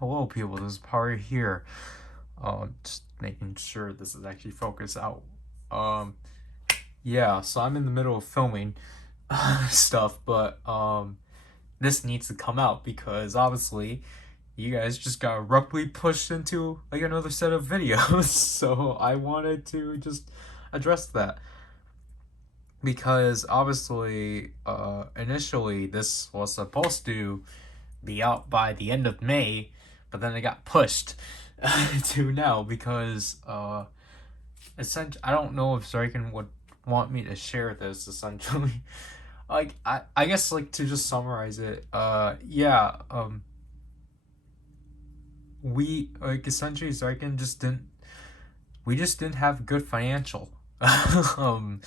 Hello, people. This is Power here. Just making sure this is actually focused out. Um, yeah. So I'm in the middle of filming stuff, but this needs to come out because obviously you guys just got abruptly pushed into like another set of videos. So I wanted to just address that because obviously, initially this was supposed to be out by the end of May, but then it got pushed to now because essentially I don't know if Zyken would want me to share this essentially. Like I guess like to just summarize it, we like essentially Zyken just didn't we just didn't have good financial um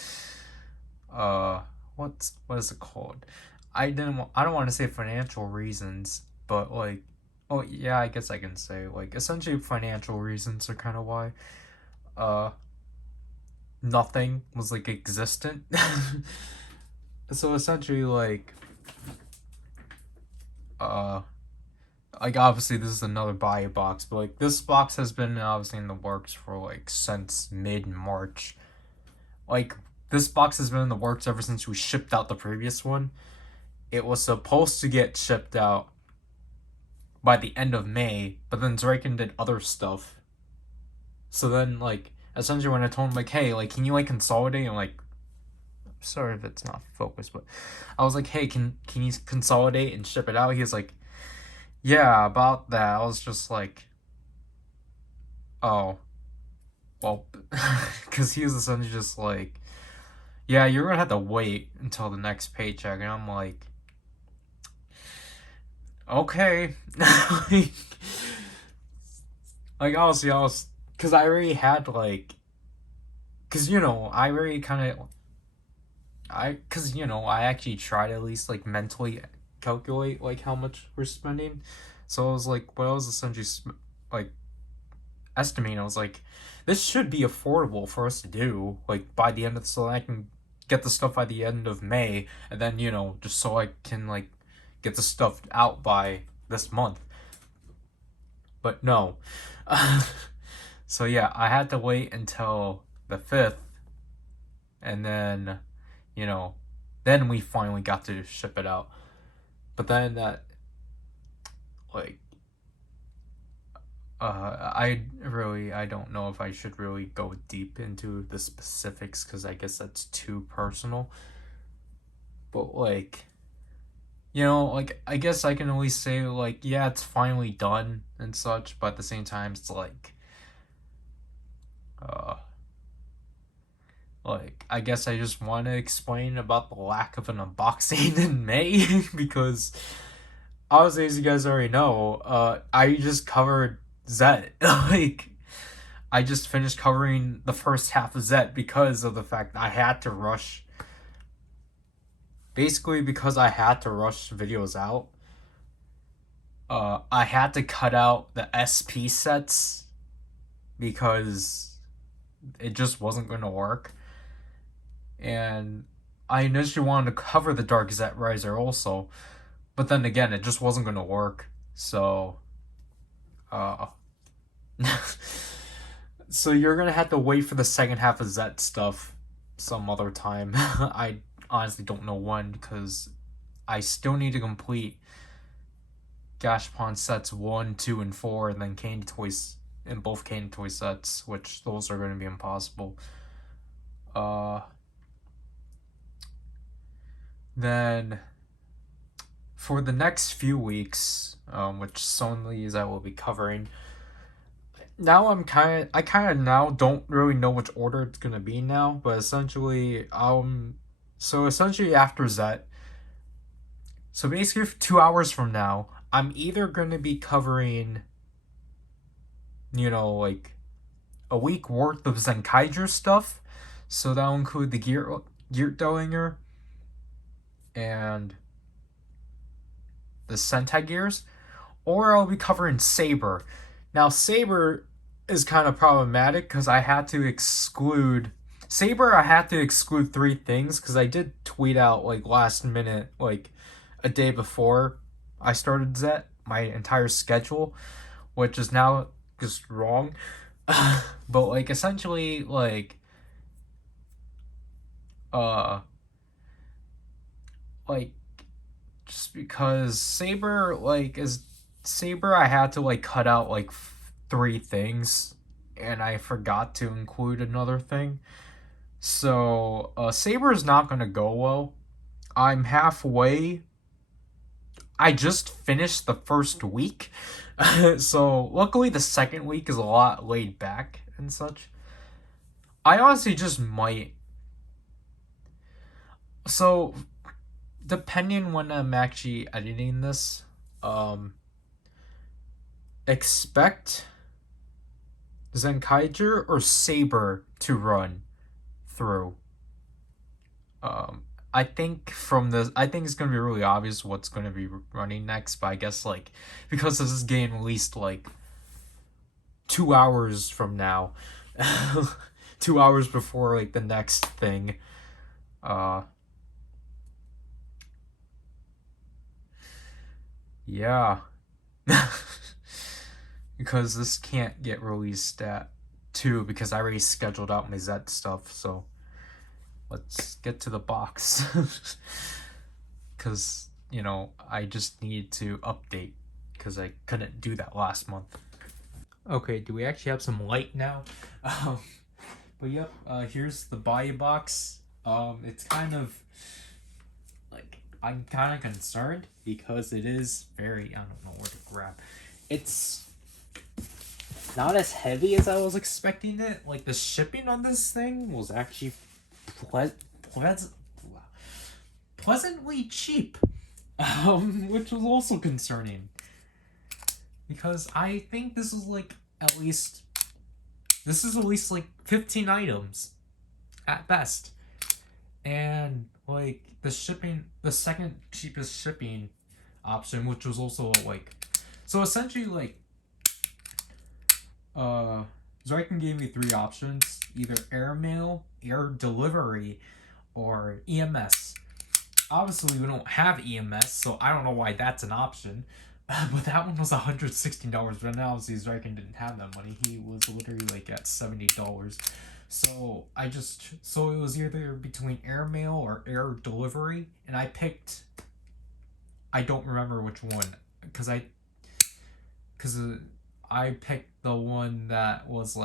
what is it called? I don't want to say financial reasons, but like oh yeah, I guess I can say like essentially financial reasons are kind of why uh nothing was like existent. So essentially uh like obviously this is another buy box, but like this box has been obviously in the works for like since mid-March. Like this box has been in the works ever since we shipped out the previous one. It was supposed to get shipped out by the end of May, but then Draken did other stuff. So then, like, essentially, when I told him, like, hey, like, can you, like, consolidate? And, like, sorry if it's not focused, but I was like, hey, can you consolidate and ship it out? He was like, yeah, about that. I was just like, oh, well, because he was essentially just like, yeah, you're gonna have to wait until the next paycheck. And I'm like, okay. Like honestly, I was because I already had like, because I already kind of because I actually tried to at least like mentally calculate like how much we're spending. So I was like, what I was essentially like estimating, I was like, this should be affordable for us to do like by the end of so I can get the stuff by the end of May, and then just so I can like get the stuff out by this month. But no. So yeah, I had to wait until the 5th, and then, you know, then we finally got to ship it out. But then like, I don't know if I should really go deep into the specifics because I guess that's too personal. But like, like I guess I can at least say like, yeah, it's finally done and such. But at the same time, it's uh, like I guess I just want to explain about the lack of an unboxing in May because obviously, as you guys already know, I just covered Zet. Like I just finished covering the first half of Zet because of the fact I had to rush. Basically, because I had to rush videos out. I had to cut out the SP sets because it just wasn't going to work. And I initially wanted to cover the Dark Zet Riser also, but then again, it just wasn't going to work. So, uh, so you're gonna have to wait for the second half of Zet stuff some other time. I honestly don't know when because I still need to complete Gashapon sets 1, 2, and 4, and then Candy Toys in both Candy Toy sets, which those are going to be impossible. Then for the next few weeks, which some of these I will be covering. Now I kind of now don't really know which order it's gonna be now, but essentially, so essentially after Zet, so basically 2 hours from now, I'm either gonna be covering, like a week worth of Zenkaiger stuff, so that'll include the Gear Dellinger and the Sentai Gears, or I'll be covering Saber. Now Saber is kind of problematic because I had to exclude Saber. I had to exclude three things because I did tweet out like last minute, like a day before I started Zet, my entire schedule, which is now just wrong. But like essentially uh like just because Saber, I had to like cut out like three things, and I forgot to include another thing. So Saber is not gonna go well. I'm halfway. I just finished the first week. So luckily the second week is a lot laid back and such. I honestly just might. So depending when I'm actually editing this, expect Zenkaiger or Saber to run through. Um, I think it's gonna be really obvious what's gonna be running next. But I guess like because this is getting released like 2 hours from now, 2 hours before like the next thing. Uh, yeah. Because this can't get released at 2 because I already scheduled out my Z stuff, so let's get to the box. Because, I just need to update because I couldn't do that last month. Okay, do we actually have some light now? But yep, here's the buy box. It's kind of like I'm kind of concerned because it is very, I don't know where to grab. It's not as heavy as I was expecting it. Like the shipping on this thing was actually pleasantly cheap, which was also concerning because I think this is at least 15 items at best, and like the second cheapest shipping option, which was also so essentially Zoikin gave me 3 options: either airmail, air delivery, or EMS. Obviously, we don't have EMS, so I don't know why that's an option. But that one was $116. But now obviously Zoikin didn't have that money. He was literally at $70. So it was either between airmail or air delivery, and I picked. I don't remember which one because I picked the one that was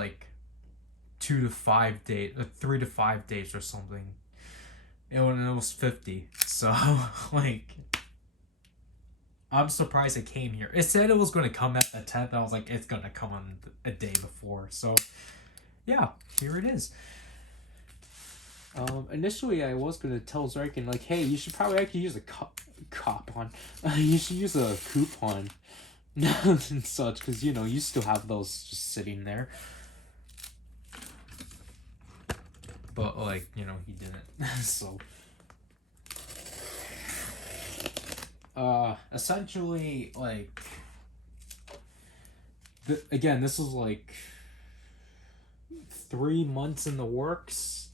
2 to 5 days, 3 to 5 days or something. It was 50. So I'm surprised it came here. It said it was going to come at the 10th. I was like, it's going to come on a day before. So yeah, here it is. Initially I was going to tell Zoikin hey, you should probably actually use a coupon. You should use a coupon. And such, because you still have those just sitting there, but he didn't. So essentially again, this was 3 months in the works.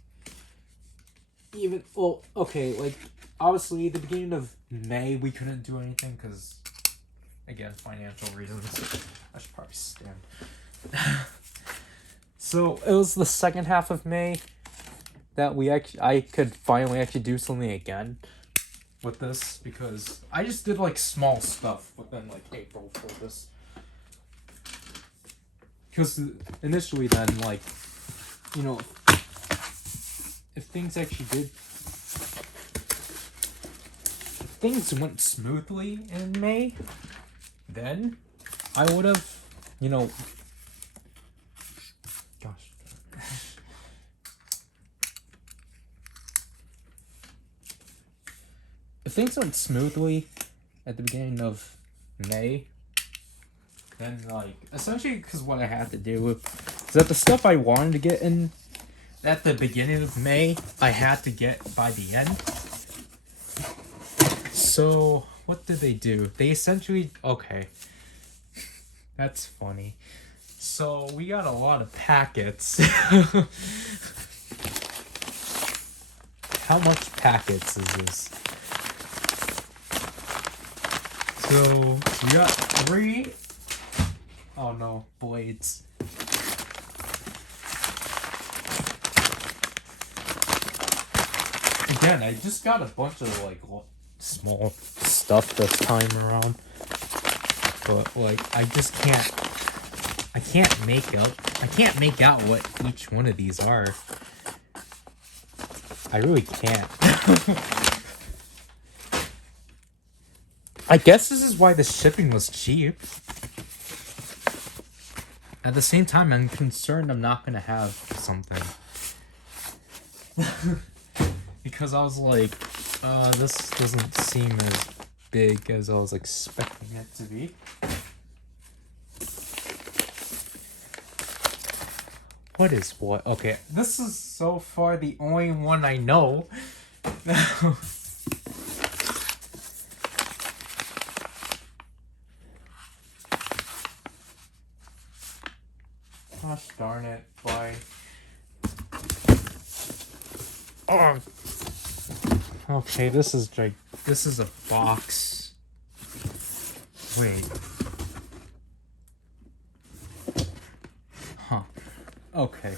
Even okay, obviously the beginning of May we couldn't do anything because again, financial reasons. I should probably stand. So it was the second half of May that I could finally actually do something again with this, because I just did small stuff within April for this. Because initially then if things actually did, if things went smoothly in May, then I would have, gosh. If things went smoothly at the beginning of May, then essentially, because what I had to do is that the stuff I wanted to get in at the beginning of May, I had to get by the end. So what did they do? They essentially, okay, that's funny. So we got a lot of packets. How much packets is this? So we got 3. Oh no, blades. Again, I just got a bunch of like small stuff this time around, but like I can't make out what each one of these are. I really can't. I guess this is why the shipping was cheap. At the same time, I'm concerned I'm not gonna have something. Because I was like, this doesn't seem as big as I was expecting it to be. What is what? Okay, this is so far the only one I know. Gosh darn it, why? Oh. Okay, this is a box. Wait. Huh. Okay.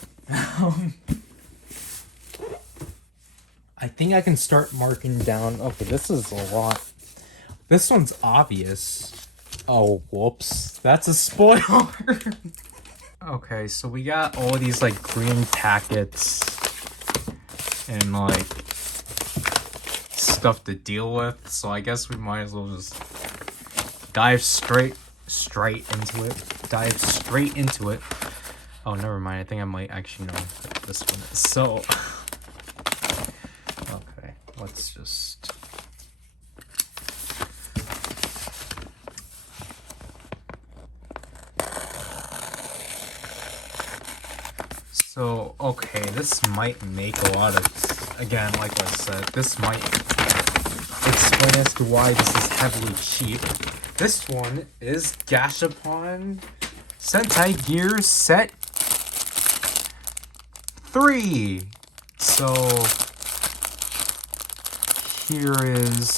I think I can start marking down. Okay, this is a lot. This one's obvious. Oh, whoops. That's a spoiler. Okay, so we got all these like green packets and like stuff to deal with, so I guess we might as well just dive straight into it. Oh, never mind. I think I might actually know what this one is. So, okay, let's just. So, okay, this might make a lot of, again, like I said, this might explain as to why this is heavily cheap. This one is Gashapon Sentai Gear Set 3. So, here is,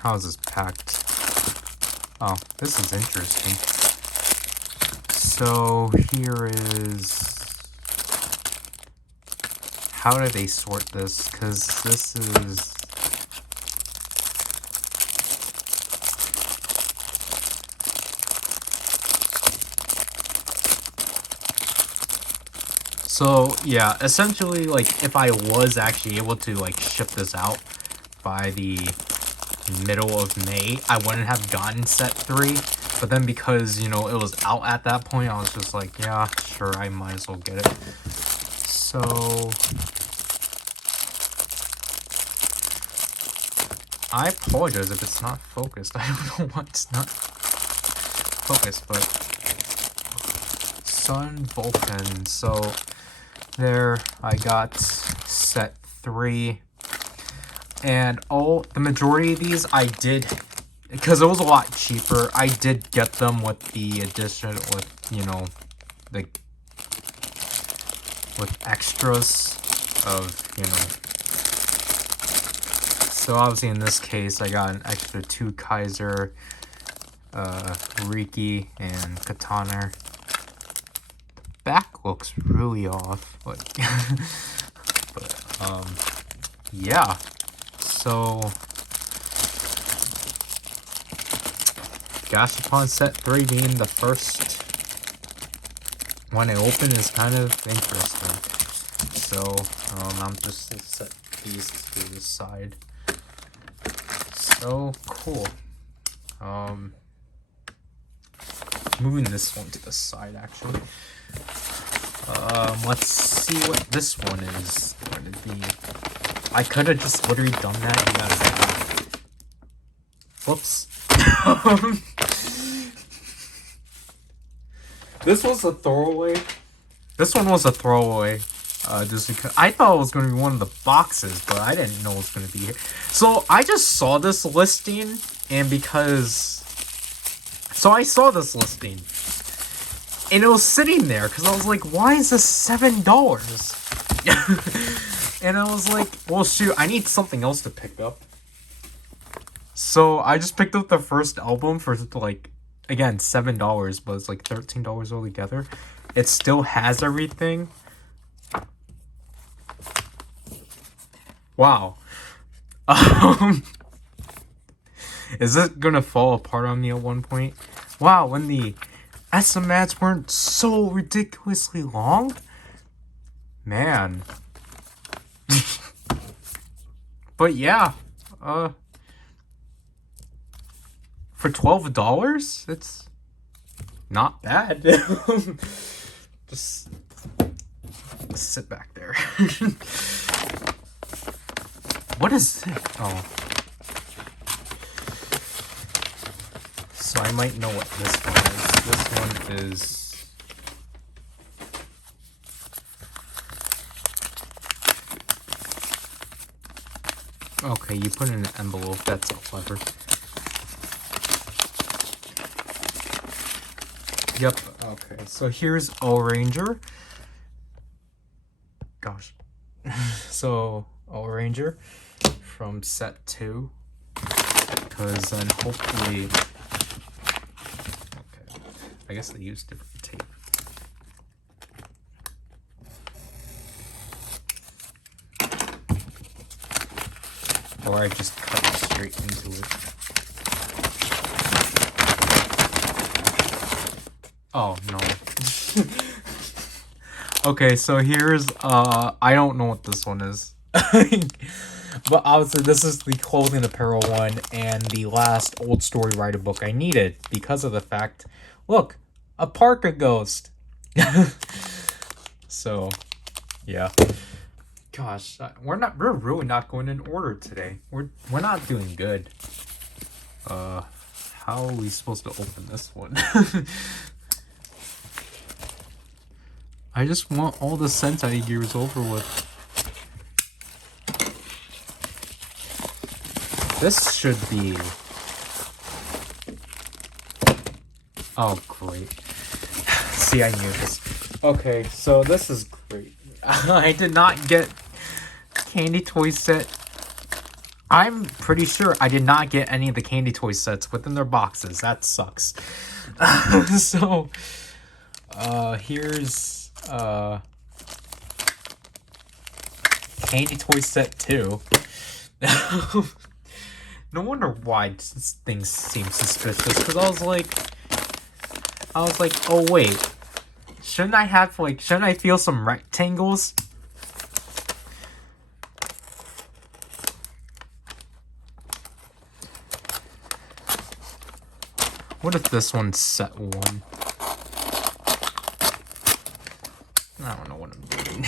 how is this packed? Oh, this is interesting. So here is, how do they sort this? Because this is, so yeah, essentially like if I was actually able to like ship this out by the middle of May, I wouldn't have gotten set 3. But then because, you know, it was out at that point, I was just like, yeah, sure, I might as well get it. So, I apologize if it's not focused. I don't know what's not focused, but Sun Vulcan. So, there I got set 3. And the majority of these I did, because it was a lot cheaper, I did get them with the addition, with, you know, with extras of, you know. So obviously in this case, I got an extra 2 Kaiser, Riki, and Katana. The back looks really off, but, yeah. So, Gashapon Set 3 being the first one I open is kind of interesting. So, I'm just gonna set these to the side. So, cool. Moving this one to the side, actually. Let's see what this one is going to be. I could have just literally done that. You guys. Whoops. This was a throwaway. This one was a throwaway. Just because I thought it was going to be one of the boxes, but I didn't know it was going to be here. So I just saw this listing, and so I saw this listing, and it was sitting there because I was like, why is this $7? And I was like, well, shoot, I need something else to pick up. So I just picked up the first album for like, again, $7, but it's like $13 altogether. It still has everything. Wow. Is it gonna fall apart on me at one point? Wow, when the SM ads weren't so ridiculously long? Man. But yeah, for $12, it's not bad. Just sit back there. What is this? Oh. So I might know what this one is. This one is... Okay, you put it in an envelope. That's clever. Yep. Okay, so here's O-Ranger. Gosh. So, O-Ranger from set 2. Because then hopefully... Okay. I guess they use different tape. Or I just cut it straight into it. Oh, no. Okay, so here's, I don't know what this one is. But obviously this is the clothing apparel one and the last old story writer book I needed because of the fact, look, a parka ghost. So, yeah. Gosh, we're really not going in order today. We're not doing good. How are we supposed to open this one? I just want all the Sentai gears over with. This should be... Oh, great. See, I knew this. Okay, so this is great. I did not get candy toy set. I'm pretty sure I did not get any of the candy toy sets within their boxes. That sucks. So, here's, candy toy set 2. No wonder why things seem suspicious, because I was like, oh wait, shouldn't I feel some rectangles? What if this one's set 1? I don't know what I'm doing.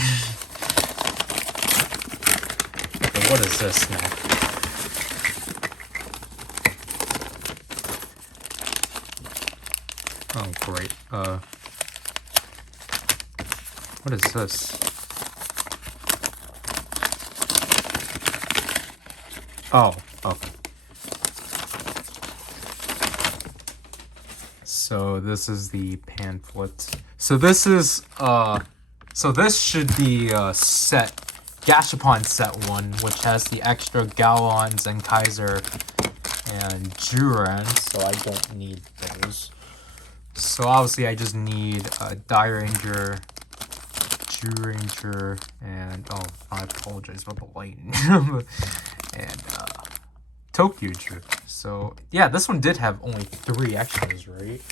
Okay, what is this now? Oh, great. What is this? Oh, okay. So this is the pamphlet. So this is, so this should be, set, Gashapon set 1, which has the extra Galons and Kaiser and Juran, so I don't need those. So obviously I just need Die Ranger, Jew Ranger, and oh, I apologize about the lighting. And Tokyo Jew. So yeah, this one did have only 3 extras, right?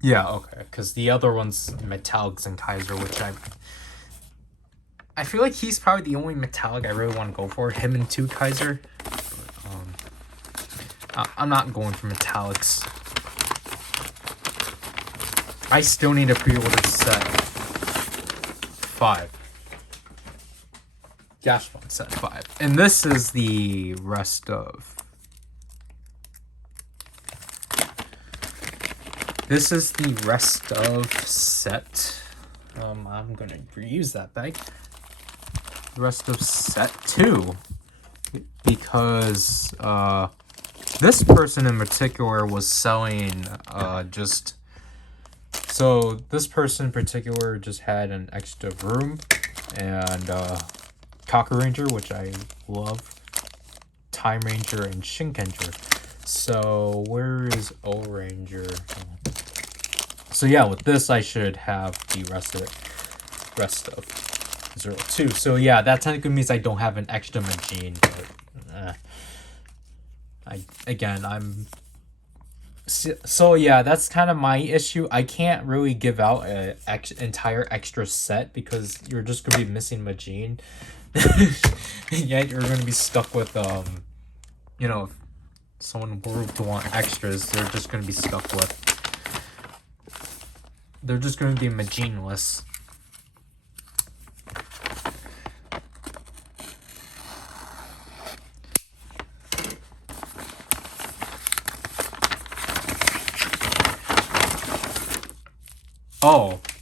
Yeah, okay, because the other one's Metallics and Kaiser, which I feel like he's probably the only Metallic I really want to go for. Him and 2 Kaiser. I'm not going for Metallics. I still need a pre-order set 5. Gashapon set 5. And this is the rest of... This is the rest of set... I'm gonna reuse that bag. The rest of set 2. Because, this person in particular was selling, just... So, this person in particular just had an extra room, and, Kaku Ranger, which I love, Time Ranger, and Shinkenger. So where is O Ranger? So yeah, with this I should have the rest of 02. So yeah, that technically means I don't have an extra machine, but I'm so yeah, that's kind of my issue. I can't really give out an entire extra set because you're just gonna be missing Majin. Yet you're gonna be stuck with you know, if someone were to want extras, they're just gonna be stuck with. They're just gonna be Majinless.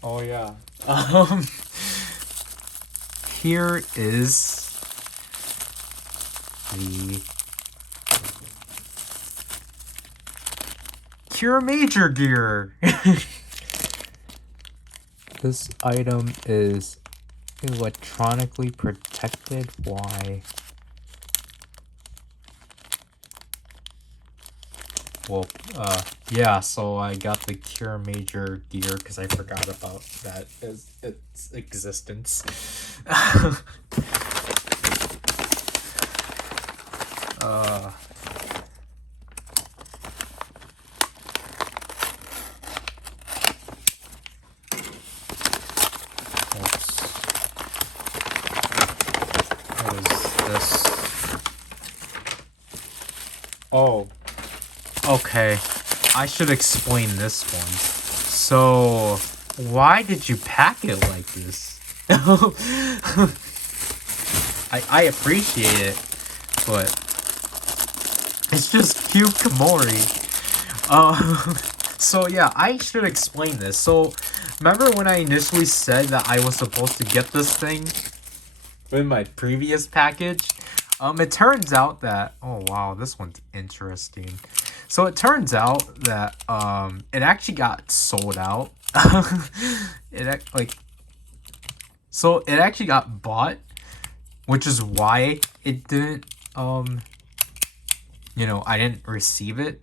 Oh yeah. Here is the Cure Major gear. This item is electronically protected. Why? Well, yeah, so I got the Cure Major gear because I forgot about that as its existence. Oops. What is this? Oh. Okay, I should explain this one. So, why did you pack it like this? I appreciate it, but it's just cute Komori. So yeah, I should explain this. So, remember when I initially said that I was supposed to get this thing with my previous package? It turns out that, oh wow, this one's interesting. So it turns out that it actually got sold out. It actually got bought, which is why it didn't I didn't receive it.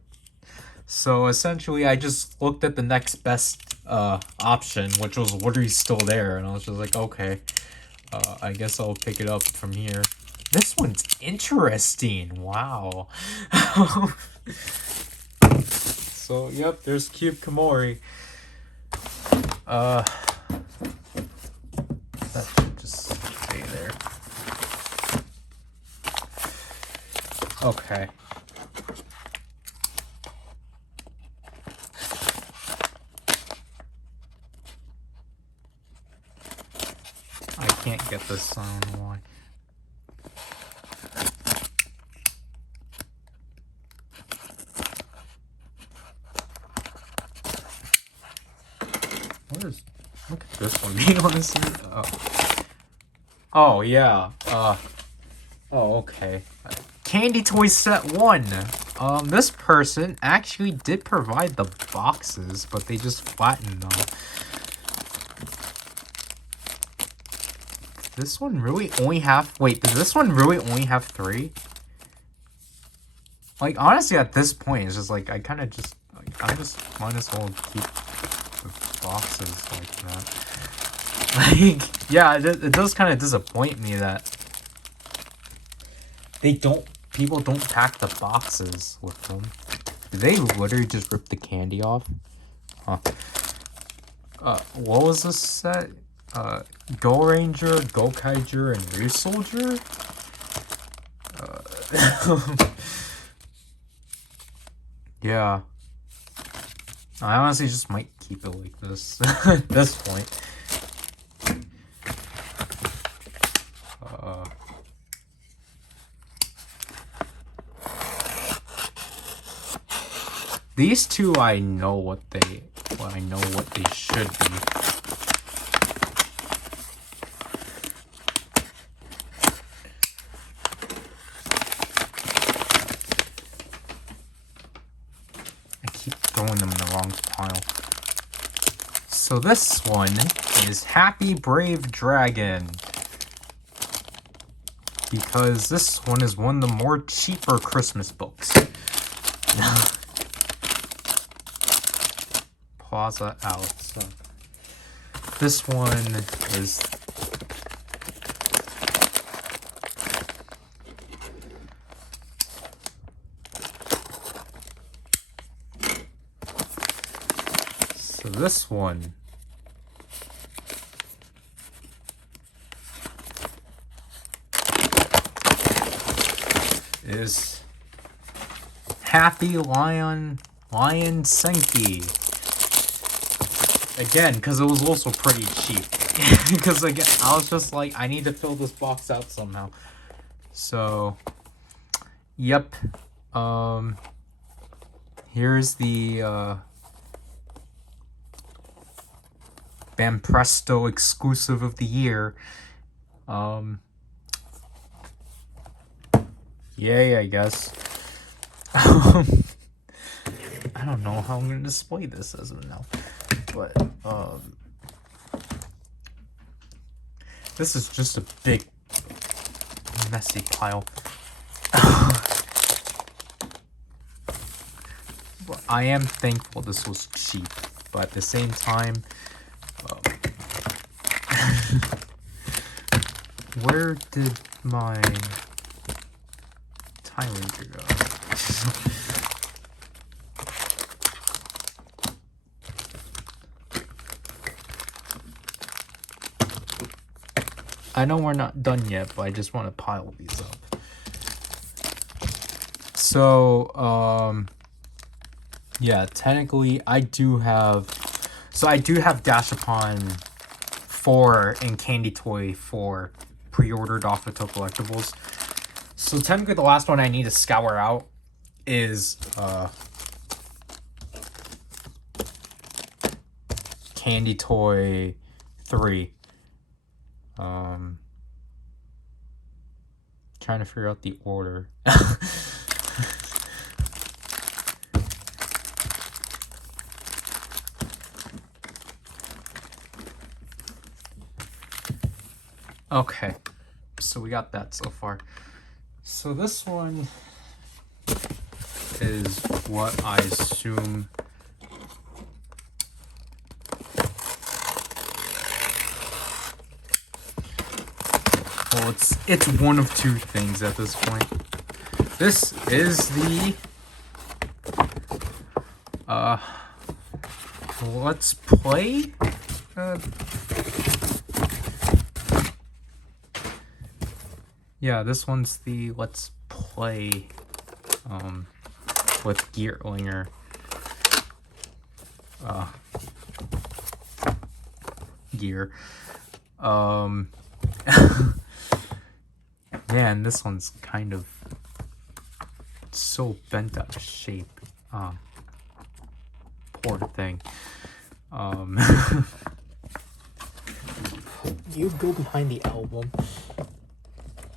So essentially I just looked at the next best option, which was literally still there, and I was just like, okay, I guess I'll pick it up from here. This one's interesting. Wow. So, yep, there's Cube Komori. That should just stay there. Okay. I can't get this sound. Why? Look at this one. You want to see? Oh yeah. Oh, okay. Candy Toy Set 1. This person actually did provide the boxes, but they just flattened them. This one really only have... Wait, does this one really only have 3? Like, honestly, at this point, it's just like, I kind of just... Like, I just might as well keep the boxes like that. Like, yeah, it does kind of disappoint me that people don't pack the boxes with them. Did they literally just rip the candy off? Huh. What was this set? Go Ranger, Go Kaiger, and Ryu Soldier? Yeah. I honestly just might keep it like this at this point. These two, I know what they should be. I keep throwing them in the wrong pile. So this one is Happy Brave Dragon. because this one is one of the more cheaper Christmas books. Plaza out. So this one is this one is Happy Lion Senki. Again, because it was also pretty cheap. Because again, I was just like, I need to fill this box out somehow. So, yep. Here's the Banpresto exclusive of the year. Yay, I guess. I don't know how I'm gonna display this as of now, but this is just a big messy pile. But I am thankful this was cheap, but at the same time, where did my time reader go? I know we're not done yet, but I just want to pile these up. So, yeah, technically I do have Gashapon 4 and Candy Toy 4 pre-ordered off of Toe Collectibles. So technically the last one I need to scour out is Candy Toy 3. Trying to figure out the order. Okay, so we got that so far. So this one is what I assume well, it's one of two things at this point. This is the Let's Play yeah, this one's the Let's Play with Gearlinger gear. Yeah, and this one's kind of so bent out of shape. Poor thing. You go behind the album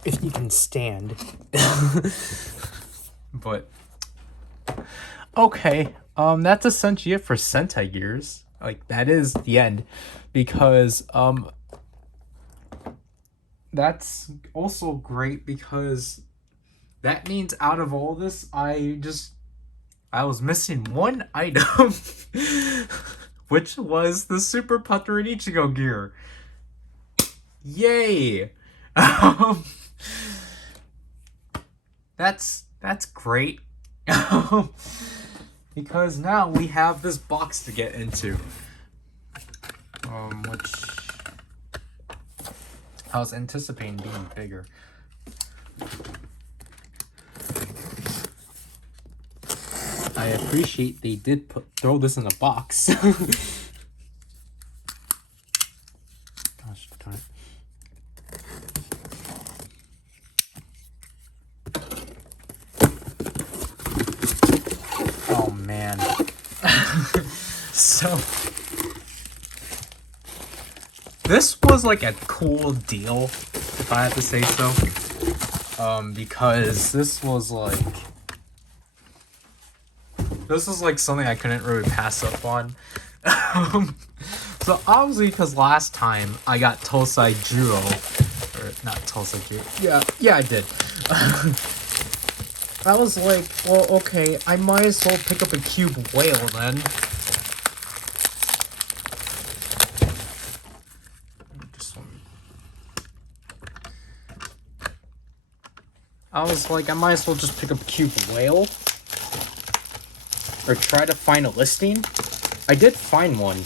if you can stand. But okay, that's essentially it for Sentai Gears. Like, that is the end, because that's also great because that means out of all this, I was missing one item, which was the Super Putter and Ichigo gear. Yay! That's great. Because now we have this box to get into. Which I was anticipating being bigger. I appreciate they did throw this in a box. Gosh darn it. Oh man. So this was like a cool deal, if I have to say so. Because this was like something I couldn't really pass up on. So obviously, because last time I got Tosai Juro, or not Tosai Juro, yeah, Yeah, I did. I was like, well, okay, I might as well pick up a cube whale then. I was like, I might as well just pick up cube whale. Or try to find a listing. I did find one.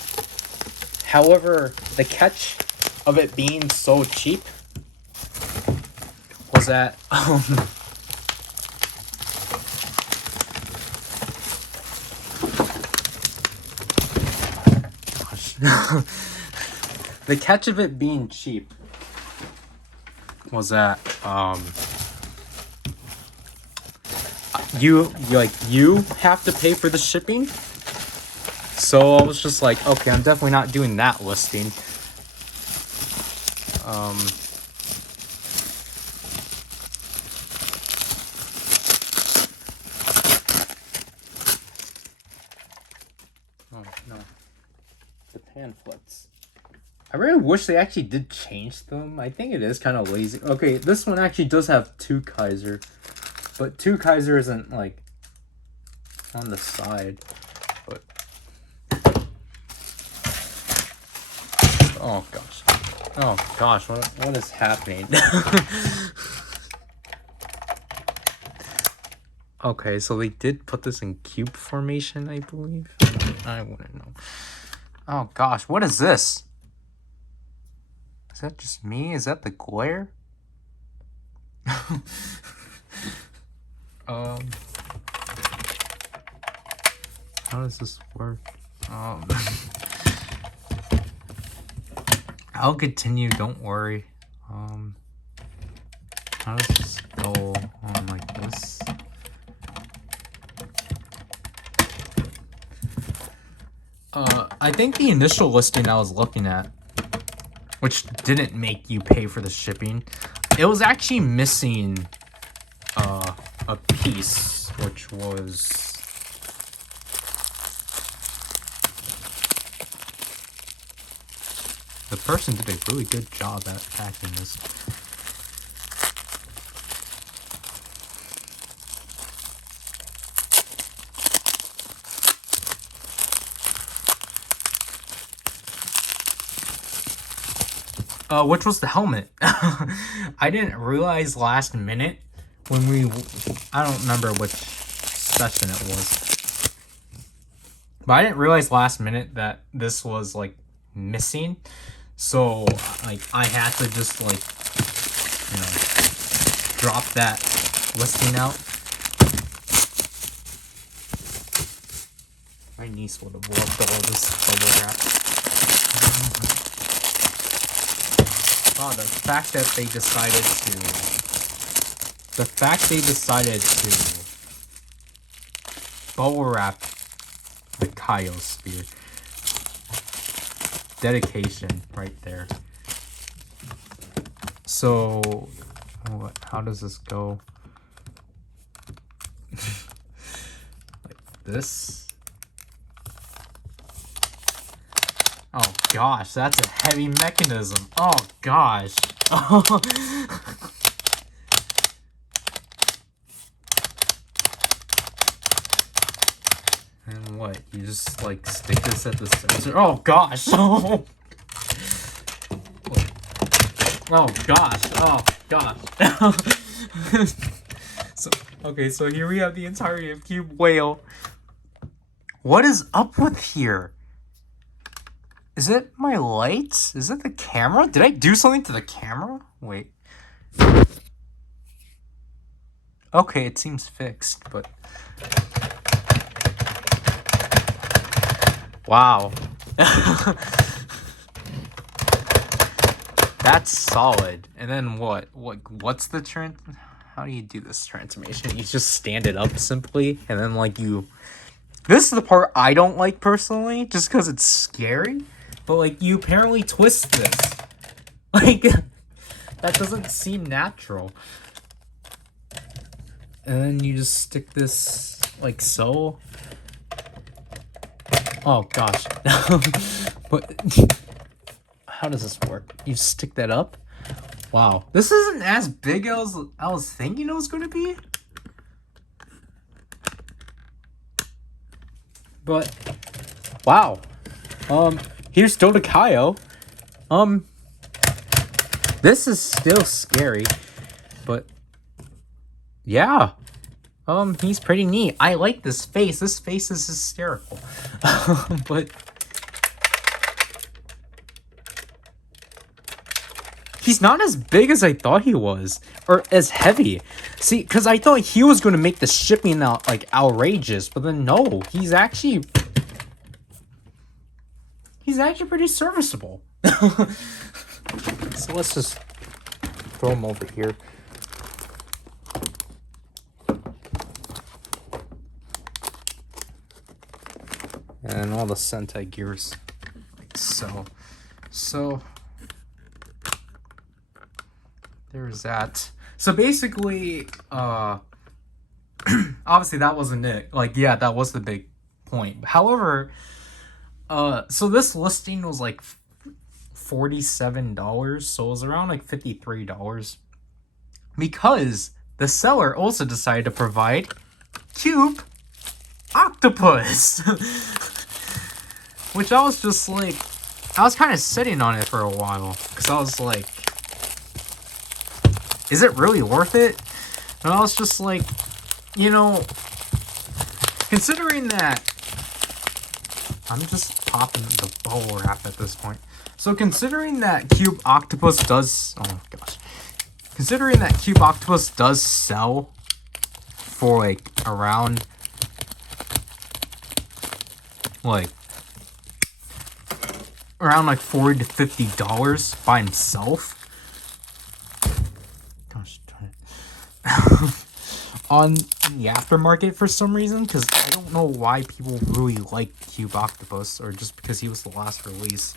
However, the catch of it being so cheap was that the catch of it being cheap was that you have to pay for the shipping. So I was just like, okay, I'm definitely not doing that listing. Oh no, the pamphlets. I really wish they actually did change them. I think it is kind of lazy. Okay, this one actually does have 2 Kaiser, but 2 Kaiser isn't like on the side. But oh gosh, what is happening? Okay, so they did put this in cube formation, I believe. I wouldn't know. Oh gosh, what is this? Is that just me? Is that the glare? How does this work? I'll continue, don't worry. How does this go on like this? I think the initial listing I was looking at, which didn't make you pay for the shipping, it was actually missing a piece, which was the person did a really good job at packing this. Which was the helmet. I didn't realize last minute when I don't remember which session it was, but I didn't realize last minute that this was like missing. So like I had to just like, you know, drop that listing out. My niece would have loved all this bubble wrap. Oh, the fact they decided to bubble wrap the Kaiosphere. Dedication right there. So, how does this go? Like this? Oh gosh, that's a heavy mechanism. Oh gosh. And what? You just like stick this at the sensor? Oh gosh. Oh gosh. Oh gosh. So here we have the entirety of Cube Whale. What is up with here? Is it my lights? Is it the camera? Did I do something to the camera? Wait. Okay, it seems fixed, but... Wow. That's solid. And then what? What's the how do you do this transformation? You just stand it up simply, and then like you... This is the part I don't like personally, just because it's scary. But like you apparently twist this. Like that doesn't seem natural. And then you just stick this like so. Oh gosh. But how does this work? You stick that up? Wow, this isn't as big as I was thinking it was going to be. But wow. Here's Dodekaio. This is still scary, but yeah. He's pretty neat. I like this face. This face is hysterical. But he's not as big as I thought he was, or as heavy. See, because I thought he was going to make the shipping out like outrageous, but then no, he's actually pretty serviceable. So let's just throw him over here. And all the Sentai gears, like so. So there's that. So basically, obviously that wasn't it. Like, yeah, that was the big point. However, so this listing was like $47, so it was around like $53, because the seller also decided to provide Cube Octopus. Which I was just like, I was kind of sitting on it for a while, because I was like, is it really worth it? And I was just like, you know, considering that, I'm just popping the bubble wrap at this point. So considering that Cube Octopus does, oh gosh, considering that Cube Octopus does sell for like around like $40 to $50 by himself. Gosh darn it. On the aftermarket for some reason, because I don't know why people really like Cube Octopus, or just because he was the last release.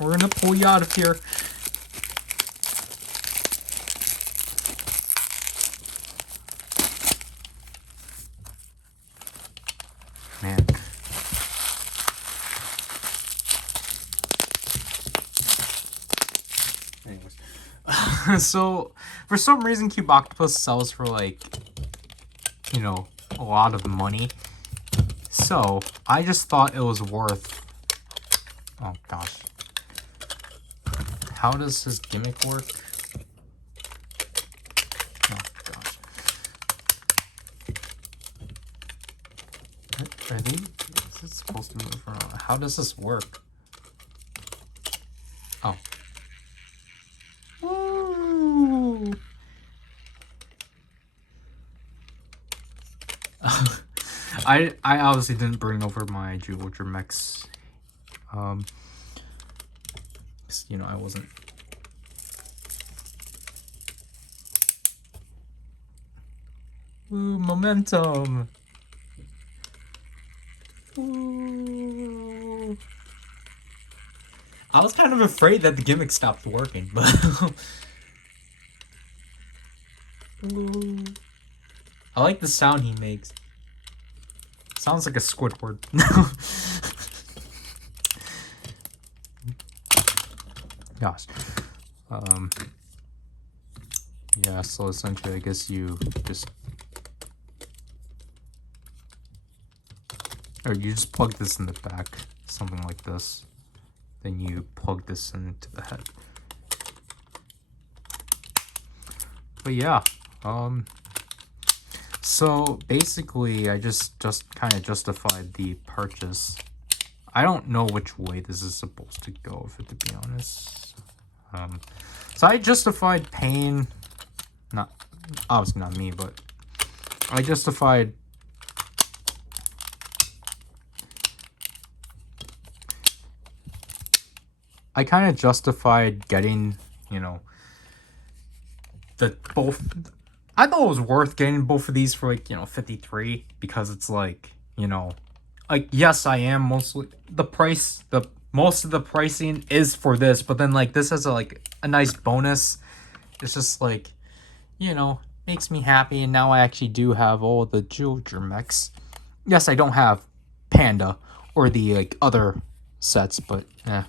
We're gonna pull you out of here. Man. Anyways. So, for some reason, Cube Octopus sells for, like, you know, a lot of money. So, I just thought it was worth... Oh, gosh. How does his gimmick work? Oh, gosh. Are they... Is it supposed to move around? How does this work? Oh. Woo! I obviously didn't bring over my Ultra Mechs. You know, I wasn't. Ooh, momentum. Ooh. I was kind of afraid that the gimmick stopped working, but ooh. I like the sound he makes. Sounds like a Squidward. Gosh. Yeah, so essentially I guess you just plug this in the back, something like this. Then you plug this into the head. But yeah, so basically I just kind of justified the purchase. I don't know which way this is supposed to go, to be honest. So I justified paying, obviously not me, but I justified kind of justified getting, you know, I thought it was worth getting both of these for, like, you know, 53, because it's like, you know, like, yes, I am mostly most of the pricing is for this, but then, like, this has a nice bonus. It's just like, you know, makes me happy, and now I actually do have all the Jojo mechs. Yes, I don't have Panda or the like other sets, but yeah.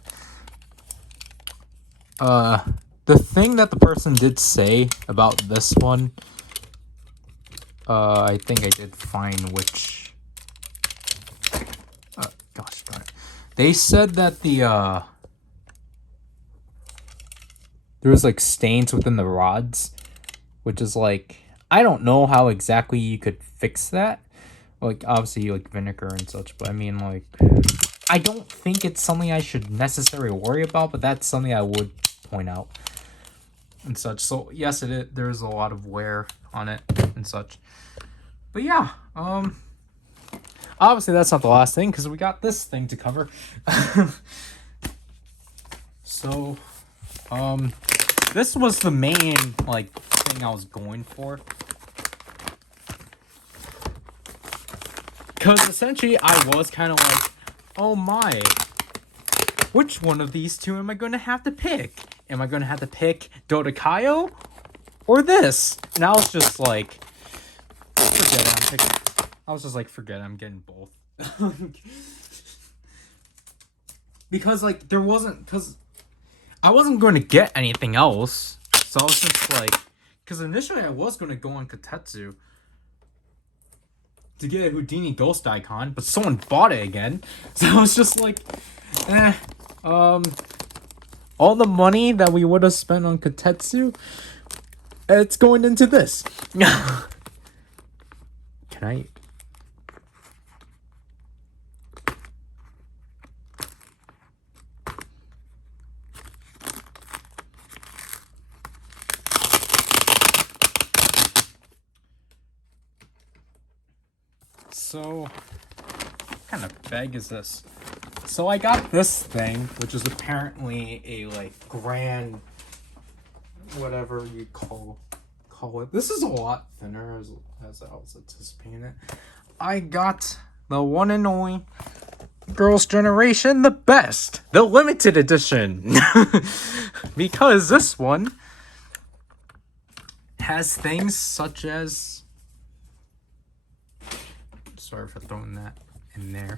The thing that the person did say about this one, I think I did find which. Gosh darn it. They said that there was like stains within the rods, which is like, I don't know how exactly you could fix that. Like obviously like vinegar and such, but I mean like, I don't think it's something I should necessarily worry about, but that's something I would point out and such. So yes, it is, there is a lot of wear on it and such. But yeah, obviously that's not the last thing because we got this thing to cover. So, this was the main like thing I was going for. Because essentially I was kind of like, oh my, which one of these two am I going to have to pick? Am I going to have to pick Dodekaio or this? And I was just like, forget it, I'm picking. I was just like, forget it, I'm getting both. Because like there wasn't, because I wasn't going to get anything else. So I was just like, because initially I was going to go on Kotetsu to get a Houdini Ghost Icon, but someone bought it again. So I was just like, all the money that we would have spent on Kotetsu, it's going into this. Can I? So, what kind of bag is this? So I got this thing, which is apparently a like grand, whatever you call it. This is a lot thinner as I was anticipating it. I got the one and only Girls' Generation, the best, the limited edition, because this one has things such as. Sorry for throwing that in there.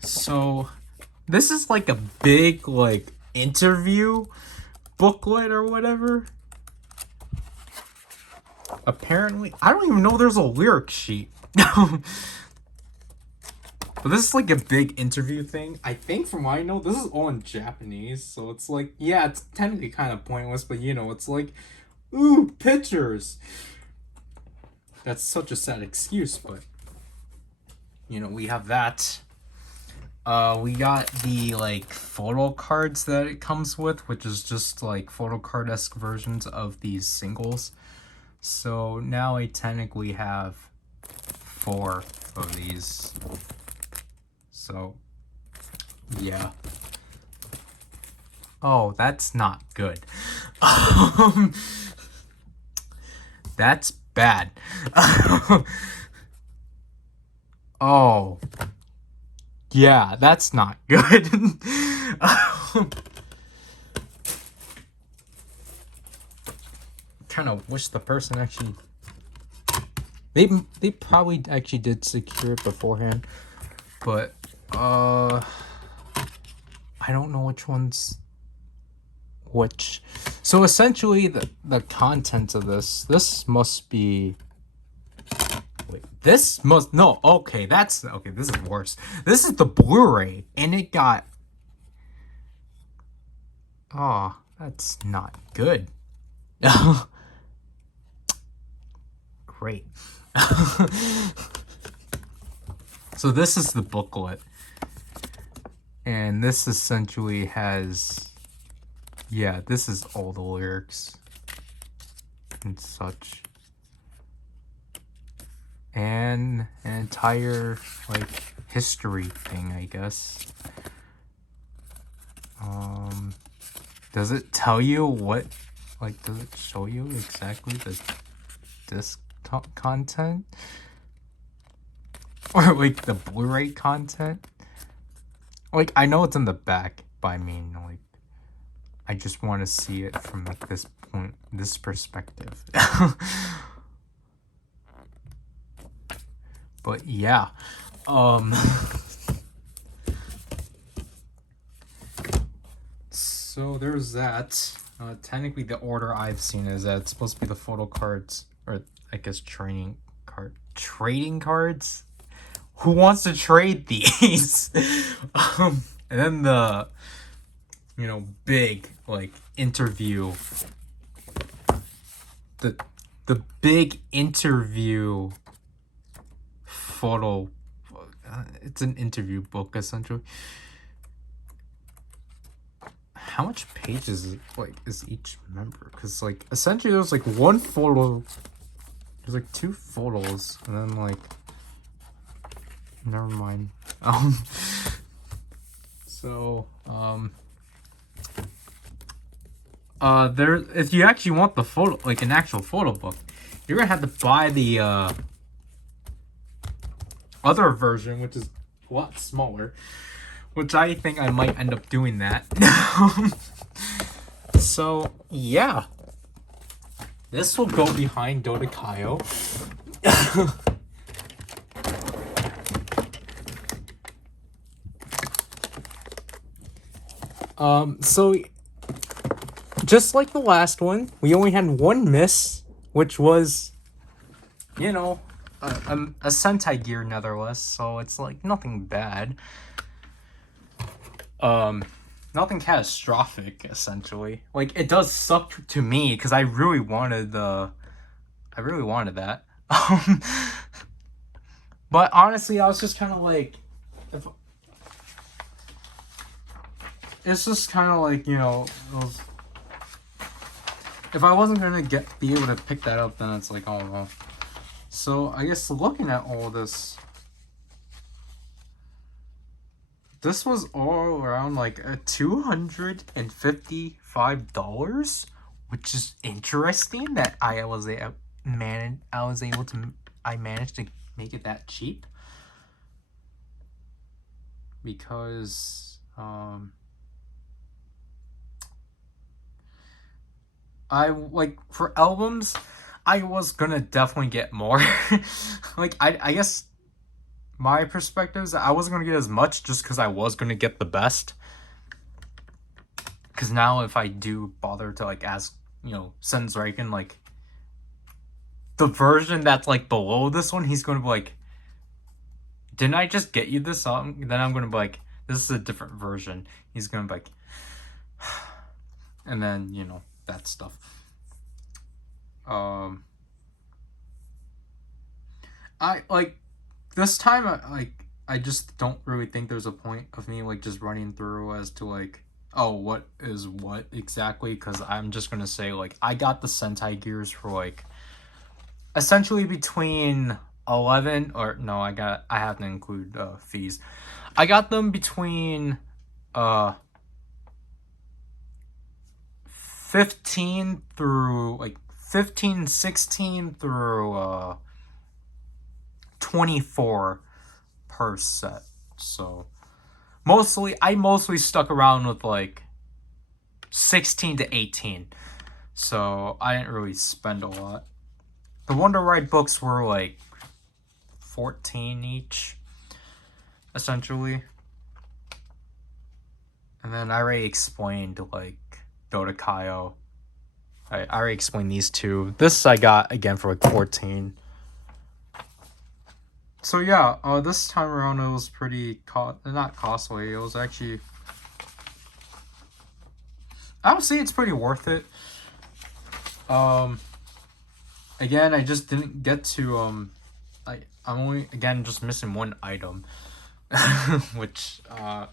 So, this is like a big like interview booklet or whatever. Apparently, I don't even know there's a lyric sheet. But this is like a big interview thing. I think from what I know, this is all in Japanese. So it's like, yeah, it's technically kind of pointless, but you know, it's like, ooh, pictures. That's such a sad excuse, but you know, we have that. We got the like photo cards that it comes with, which is just like photo card-esque versions of these singles. So now I technically have 4 of these. So yeah. Oh, that's not good. That's bad. Oh. Yeah, that's not good. Kind of wish the person actually they probably actually did secure it beforehand, but I don't know which one's which. So essentially the contents of this must be. Wait, this must no. Okay, that's okay. This is worse. This is the Blu-ray, and it got. Oh, that's not good. Great. So this is the booklet, and this essentially has. Yeah, this is all the lyrics and such. And an entire like history thing, I guess. Does it tell you what, like, does it show you exactly the disc content? Or like the Blu-ray content? Like, I know it's in the back, but I mean, like, I just want to see it from like this point, this perspective. But yeah, so there's that. Technically, the order I've seen is that it's supposed to be the photo cards, or I guess trading cards. Who wants to trade these? And then the, big like interview. The big interview photo. It's an interview book essentially. How much pages is each member? Because like essentially there's like one photo. There's like two photos, and then like. Never mind. There. If you actually want the photo, like an actual photo book, you're gonna have to buy the other version, which is a lot smaller. Which I think I might end up doing that. So yeah, this will go behind Dodekaio. So just like the last one, we only had one miss, which was, a Sentai gear nevertheless, so it's like nothing bad. Nothing catastrophic, essentially. Like, it does suck to me, because I really wanted that. But honestly, I was just kind of like, it's just kind of like, if I wasn't gonna be able to pick that up, then it's like, oh well. So I guess looking at all this was all around like $255, which is interesting that I managed to make it that cheap, because I like, for albums, I was gonna definitely get more. Like, I guess my perspective is that I wasn't gonna get as much just because I was gonna get the best. Because now if I do bother to like ask, Sens Riken, like the version that's like below this one, he's gonna be like, didn't I just get you this song? Then I'm gonna be like, this is a different version. He's gonna be like, and then that stuff. I like this time. I just don't really think there's a point of me like just running through as to like, oh, what is what exactly, because I'm just gonna say like I got the Sentai gears for like essentially between 11 or no, I have to include fees. I got them between 15 through 16 through 24 per set. So I mostly stuck around with like 16 to 18. So I didn't really spend a lot. The Wonder Ride books were like 14 each, essentially. And then I already explained like Dodekaio. I already explained these two. This I got again for like 14. So yeah, this time around it was pretty not costly. It was actually, I would say it's pretty worth it. Again, I just didn't get to I'm only again just missing one item, which I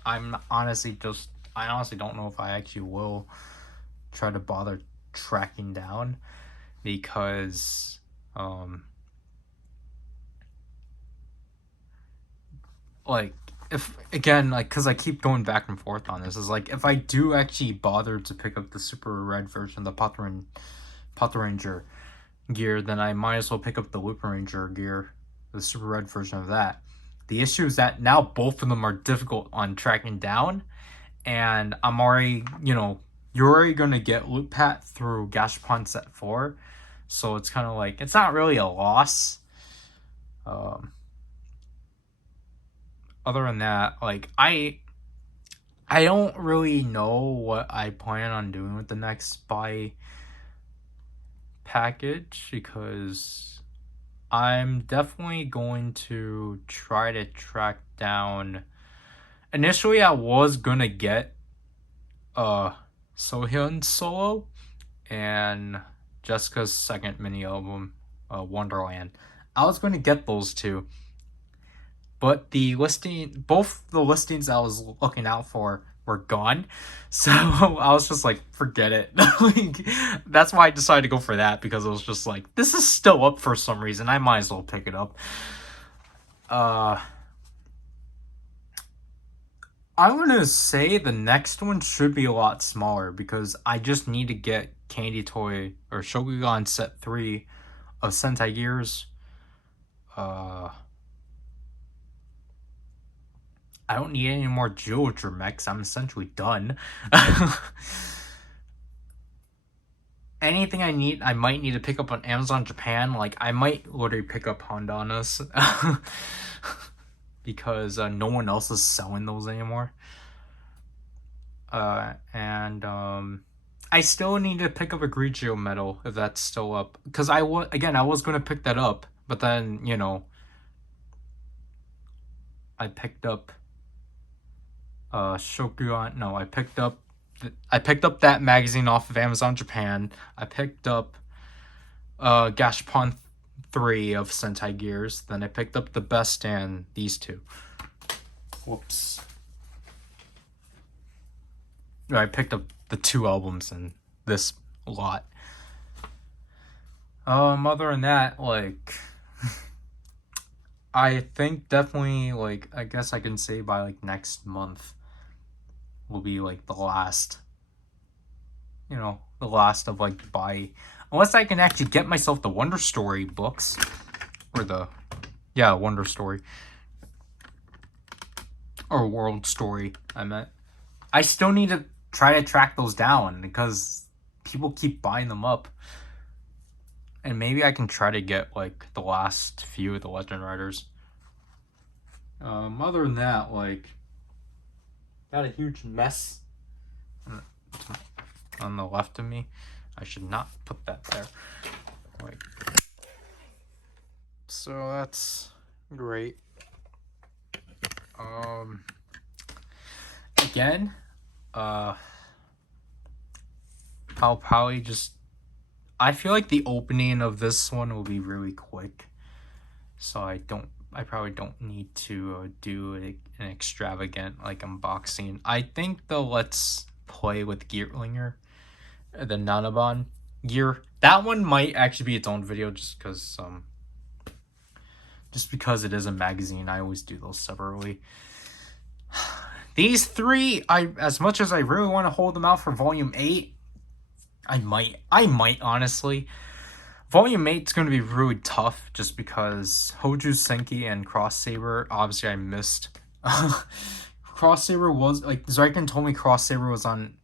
honestly don't know if I actually will try to bother tracking down, because like, if again, like, because I keep going back and forth on this, is like, if I do actually bother to pick up the super red version, the Pot Ranger gear, then I might as well pick up the Lupin Ranger gear, the super red version of that. The issue is that now both of them are difficult on tracking down, and I'm already, you're already gonna get loot pat through Gashapon set 4, so it's kind of like it's not really a loss. Other than that, like I don't really know what I plan on doing with the next buy package, because I'm definitely going to try to track down. Initially, I was gonna get Sohyun solo and Jessica's second mini album, Wonderland. I was gonna get those two, but both the listings I was looking out for were gone. So I was just like, forget it. Like, that's why I decided to go for that, because it was just like, this is still up for some reason. I might as well pick it up. I'm gonna say the next one should be a lot smaller, because I just need to get Candy Toy or Shogun Set 3 of Sentai Gears. I don't need any more Geoger mechs. I'm essentially done. Anything I need, I might need to pick up on Amazon Japan. Like, I might literally pick up Hondanas. Because no one else is selling those anymore. And I still need to pick up a Grigio medal if that's still up. Because I was going to pick that up. But then, I picked up Shokugan. No, I picked up that magazine off of Amazon Japan. I picked up Gashapon 3 of Sentai Gears. Then I picked up the best and these two. Whoops. I picked up the 2 albums in this lot. Other than that, like, I think definitely, like, I guess I can say by, like, next month will be, like, the last of, like, buy, unless I can actually get myself the Wonder Story books, or Wonder Story, or World Story, I meant. I still need to try to track those down, because people keep buying them up. And maybe I can try to get, like, the last few of the Legend Riders. Other than that, like, got a huge mess on the left of me. I should not put that there. Wait. So that's great. Again, I'll probably just, I feel like the opening of this one will be really quick, so I probably don't need to do an extravagant, like, unboxing. I think the Let's Play with Gearlinger, the Nanabon gear, that one might actually be its own video, just because it is a magazine. I always do those separately. These 3, as much as I really want to hold them out for Volume 8, I might honestly. Volume 8 is going to be really tough, just because Hoju Senki and Cross Saber, obviously I missed. Cross Saber was, like, Zyken told me Cross Saber was on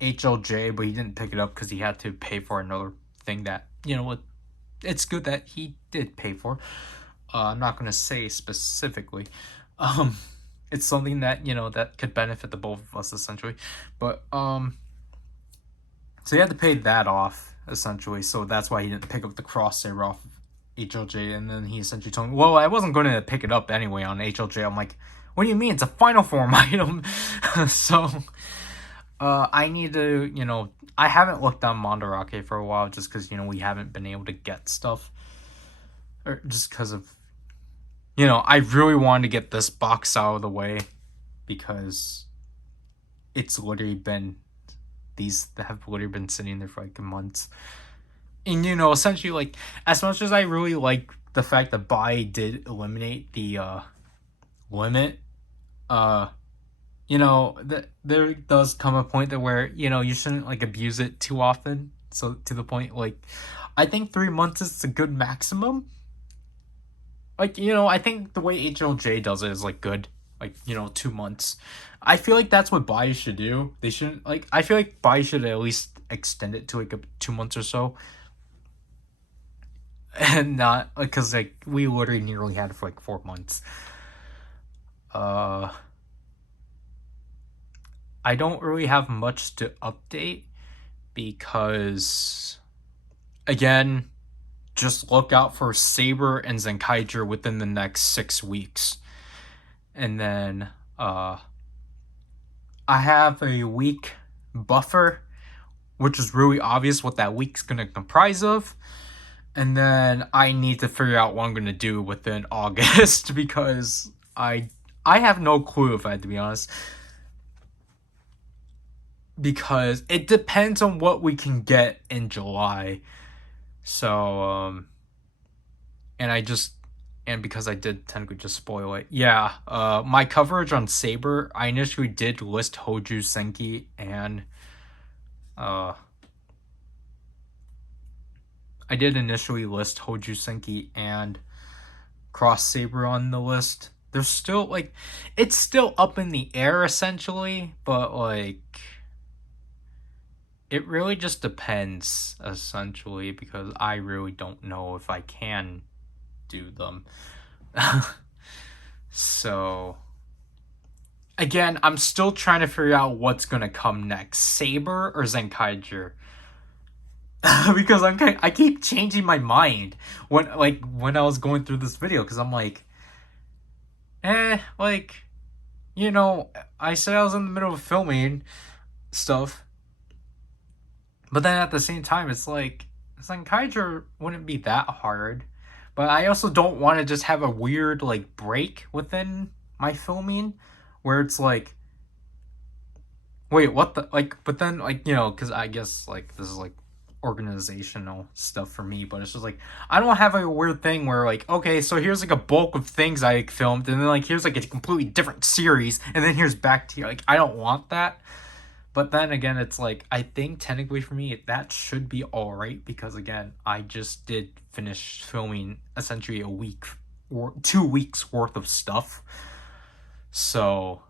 HLJ, but he didn't pick it up because he had to pay for another thing that, it's good that he did pay for. I'm not going to say specifically. It's something that, that could benefit the both of us, essentially. But, so he had to pay that off, essentially, so that's why he didn't pick up the Cross Saber off of HLJ, and then he essentially told me, well, I wasn't going to pick it up anyway on HLJ. I'm like, what do you mean? It's a final form item. So, I need to, I haven't looked on Mandarake for a while, just because, we haven't been able to get stuff, or just because of, I really wanted to get this box out of the way, because it's literally been, these have literally been sitting there for, like, months. And, essentially, like, as much as I really like the fact that Bai did eliminate the limit, there does come a point that where, you shouldn't, like, abuse it too often. So, to the point, like, I think 3 months is a good maximum. Like, I think the way HLJ does it is, like, good. like 2 months. I feel like that's what buys should do. They shouldn't like. I feel like buys should at least extend it to like 2 months or so, and not because like we literally nearly had it for like 4 months. Uh, I don't really have much to update because again, just look out for Saber and Zenkaiger within the next 6 weeks. And then I have a week buffer, which is really obvious what that week's gonna comprise of. And then I need to figure out what I'm gonna do within August because I have no clue, if I had to be honest. Because it depends on what we can get in July. So and because I did technically just spoil it. Yeah, my coverage on Saber, I initially did list Hoju Senki and I did initially list Hoju Senki and Cross Saber on the list. There's still like it's still up in the air essentially, but like it really just depends essentially because I really don't know if I can do them. So again, I'm still trying to figure out what's gonna come next, Saber or Zenkaiger. Because I keep changing my mind when I was going through this video because I'm like, like I said I was in the middle of filming stuff, but then at the same time it's like Zenkaiger wouldn't be that hard, but I also don't want to just have a weird like break within my filming where it's like, wait, what the like, but then like because I guess like this is like organizational stuff for me, but it's just like I don't have like a weird thing where like, okay, so here's like a bulk of things I like, filmed and then like here's like a completely different series and then here's back to you. Like I don't want that. But then again, it's like I think technically for me that should be all right because again, I just did finish filming essentially a week or 2 weeks worth of stuff. So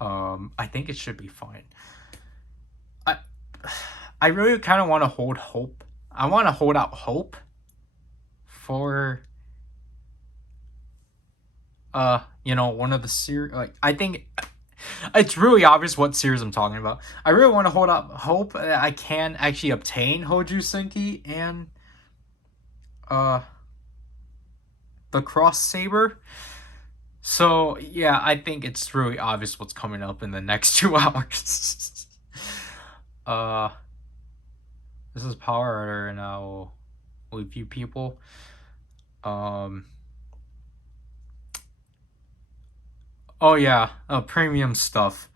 I think it should be fine. I really kind of want to hold hope. I want to hold out hope for one of the series. Like I think it's really obvious what series I'm talking about. I really want to hold out hope that I can actually obtain Hoju Senki and the Cross Saber. So yeah, I think it's really obvious what's coming up in the next 2 hours. This is PowerRider and I will review people. Oh yeah, premium stuff.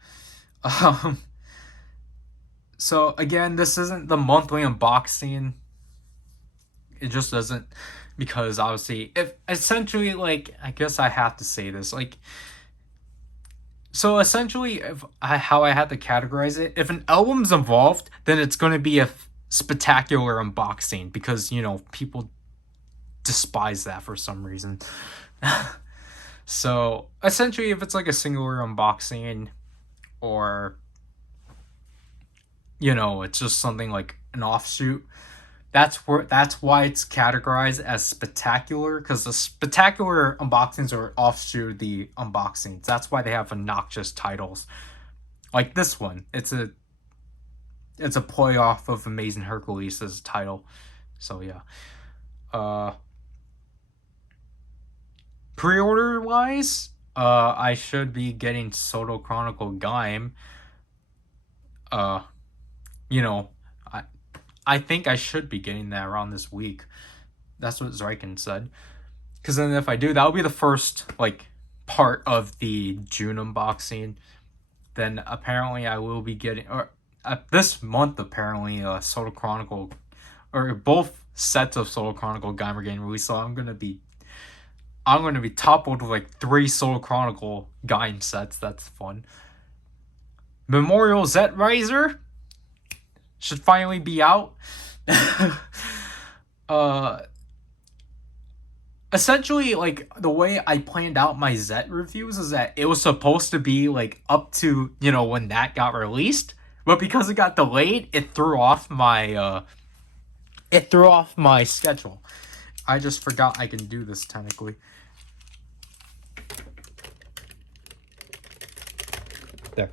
So again, this isn't the monthly unboxing. It just doesn't, because obviously, if essentially like I guess I have to say this like. So essentially, how I had to categorize it, if an album's involved, then it's going to be a spectacular unboxing because people despise that for some reason. So essentially, if it's like a singular unboxing, or it's just something like an offshoot, that's why it's categorized as spectacular, because the spectacular unboxings are offshoot the unboxings. That's why they have obnoxious titles. Like this one, it's a play off of Amazing Hercules' title. So yeah. Pre-order wise, I should be getting Soto Chronicle Gaim. I think I should be getting that around this week. That's what Zyken said. Because then if I do, that'll be the first like part of the June unboxing. Then apparently I will be getting, or this month apparently, Soto Chronicle, or both sets of Soto Chronicle Gaim are getting released. So I'm gonna be toppled with like 3 Soto Chronicle Gaim sets. That's fun. Memorial Z-Riser should finally be out. essentially, like, the way I planned out my Zet reviews is that it was supposed to be like up to, you know, when that got released, but because it got delayed, it threw off my schedule. I just forgot I can do this technically. There.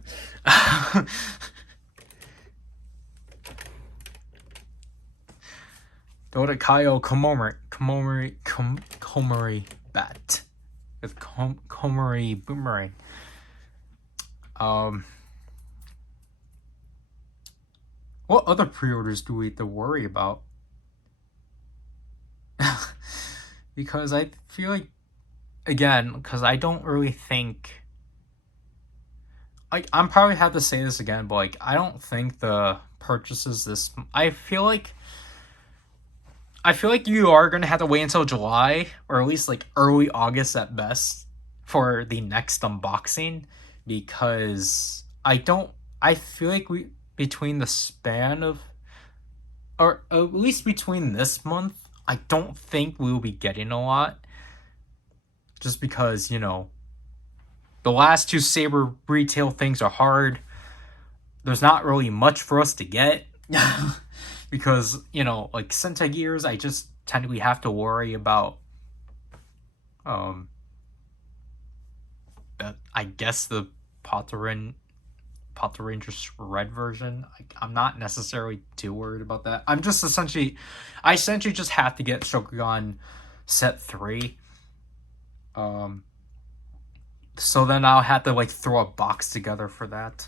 Dodekaio Komori bat. With Komori boomerang. What other pre-orders do we have to worry about? Because I feel like, again, because I don't really think, like, I'm probably have to say this again, but like, I don't think the purchases this, I feel like you are gonna have to wait until July, or at least like early August at best, for the next unboxing, because I feel like we, between the span of, or at least between this month, I don't think we will be getting a lot. Just because, you know, the last two Saber retail things are hard. There's not really much for us to get. Because, you know, like Sentai Gears, I just technically have to worry about, I guess the Potter Rangers Red version. I'm not necessarily too worried about that. I essentially just have to get Shokugan Set 3. So then I'll have to like throw a box together for that.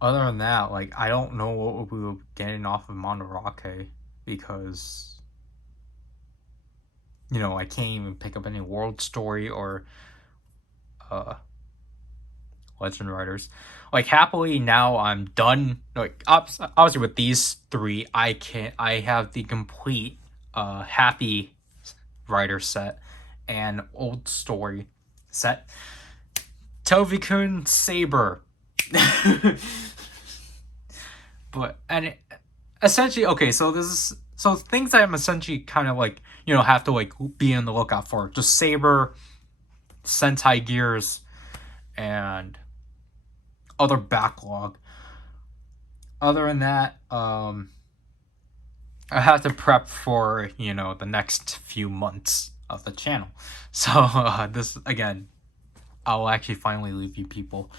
Other than that, like, I don't know what we were getting off of Mononoke, because, you know, I can't even pick up any World Story or Legend Riders. Like, happily now I'm done. Like, obviously with these three, I have the complete Happy Rider set and Old Story set. Tovikun Saber. But, and essentially, okay, so this is, so things that I'm essentially kind of like, you know, have to like be on the lookout for. Just Saber, Sentai Gears, and other backlog. Other than that, I have to prep for, you know, the next few months of the channel. So this, again, I'll actually finally leave you people.